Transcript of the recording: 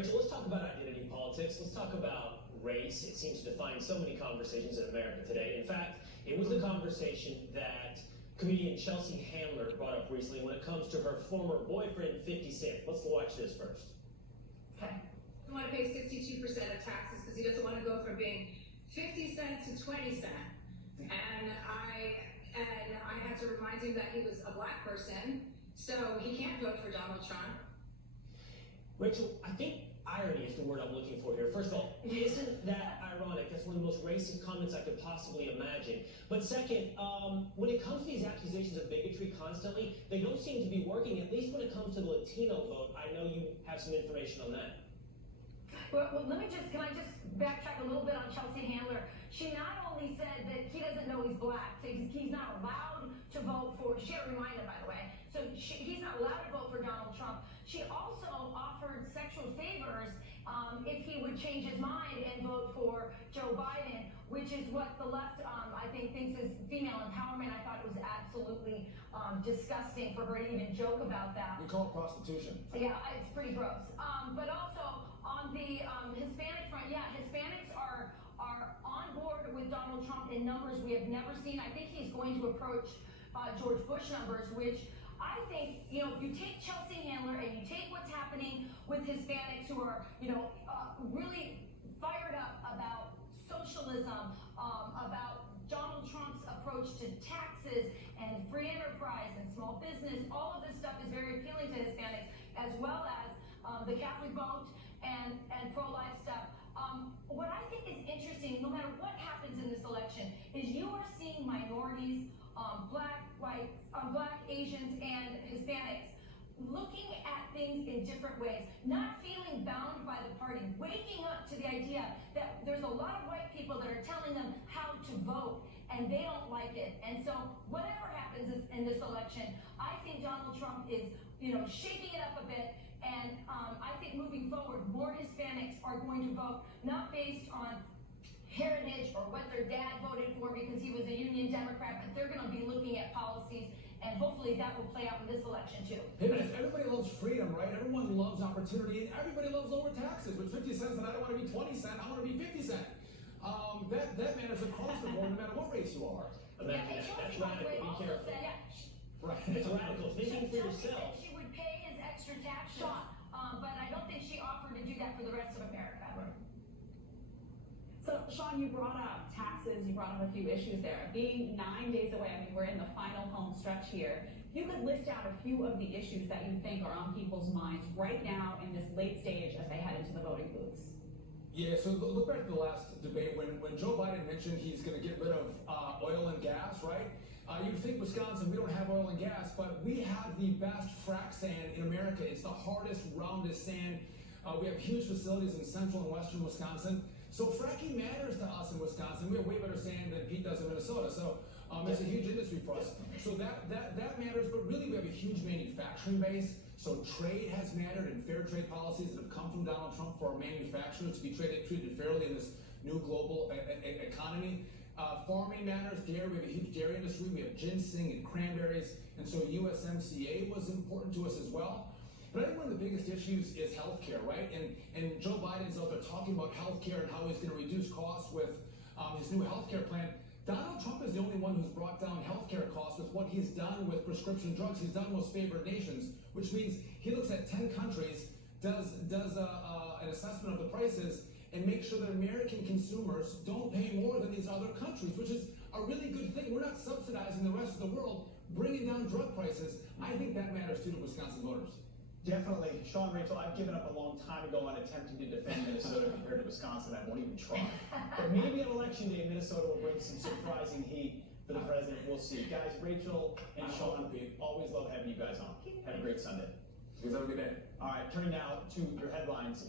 Rachel, let's talk about identity politics. Let's talk about race. It seems to define so many conversations in America today. In fact, it was the conversation that comedian Chelsia Handler brought up recently when it comes to her former boyfriend, 50 Cent. Let's watch this first. Okay. He want to pay 62% of taxes because he doesn't want to go from being 50 cents to 20 cents. And I had to remind him that he was a black person, so he can't vote for Donald Trump. Rachel, I think irony is the word I'm looking for here. First of all, isn't that ironic? That's one of the most racist comments I could possibly imagine. But second, when it comes to these accusations of bigotry constantly, they don't seem to be working, at least when it comes to the Latino vote. I know you have some information on that. Well, can I just backtrack a little bit on Chelsia Handler? She not only said that he doesn't know he's black, so he's not allowed to vote for, she had a reminder, by the way, so he's not allowed to vote for Donald Trump. She also offered sexual favors if he would change his mind and vote for Joe Biden, which is what the left, I think, thinks is female empowerment. I thought it was absolutely disgusting for her to even joke about that. We call it prostitution. Yeah, it's pretty gross. But also on the Hispanic front, yeah, Hispanics are on board with Donald Trump in numbers we have never seen. I think he's going to approach George Bush numbers, which I think, if you take Chelsia Handler and you take what's happening with Hispanics who are, really fired up about socialism, about Donald Trump's approach to taxes and free enterprise and small business, all of this stuff is very appealing to Hispanics, as well as the Catholic vote and pro-life stuff. What I think is interesting, no matter what happens in this election, is you are seeing minorities, black, white, black, Asians, and Hispanics looking at things in different ways, not feeling bound by the party, waking up to the idea that there's a lot of white people that are telling them how to vote, and they don't like it. And so whatever happens in this election, I think Donald Trump is, shaking it up a bit. And I think moving forward, more Hispanics are going to vote, not based on heritage or what their dad voted for because he was a Union Democrat, but they're going to be looking at policies, and hopefully that will play out in this election too. Everybody loves freedom, right? Everyone loves opportunity, and everybody loves lower taxes. With 50 cents, and I don't want to be 20 cents, I want to be 50 cents. That matters across the board, no matter what race you are. Imagine that's radical. Be careful. Right. It's radical. Thinking for yourself. She would pay his extra taxes, but I don't think she offered to do that for the rest of America. Right. So, Sean, you brought up taxes, you brought up a few issues there. Being 9 days away, I mean, we're in the final home stretch here. If you could list out a few of the issues that you think are on people's minds right now in this late stage as they head into the voting booths. Yeah, so look back at the last debate when Joe Biden mentioned he's going to get rid of oil and gas, right? You'd think Wisconsin, we don't have oil and gas, but we have the best frac sand in America. It's the hardest, roundest sand. We have huge facilities in central and western Wisconsin. So fracking matters to us in Wisconsin. We have way better sand than Pete does in Minnesota. So it's a huge industry for us. So that matters, but really we have a huge manufacturing base. So trade has mattered, and fair trade policies that have come from Donald Trump for our manufacturers to be treated fairly in this new global economy. Farming matters, dairy, we have a huge dairy industry, we have ginseng and cranberries, and so USMCA was important to us as well. But I think one of the biggest issues is healthcare, right? And Joe Biden's out there talking about healthcare and how he's going to reduce costs with his new healthcare plan. Donald Trump is the only one who's brought down healthcare costs with what he's done with prescription drugs. He's done most favored nations, which means he looks at 10 countries, does an assessment of the prices, and make sure that American consumers don't pay more than these other countries, which is a really good thing. We're not subsidizing the rest of the world, bringing down drug prices. I think that matters too to Wisconsin voters. Definitely. Sean, Rachel, I've given up a long time ago on attempting to defend Minnesota compared to Wisconsin. I won't even try. But maybe on election day, Minnesota will bring some surprising heat for the president. We'll see. Guys, Rachel and Sean, we always love having you guys on. Have a great Sunday. Have a good day. All right, turning now to your headlines.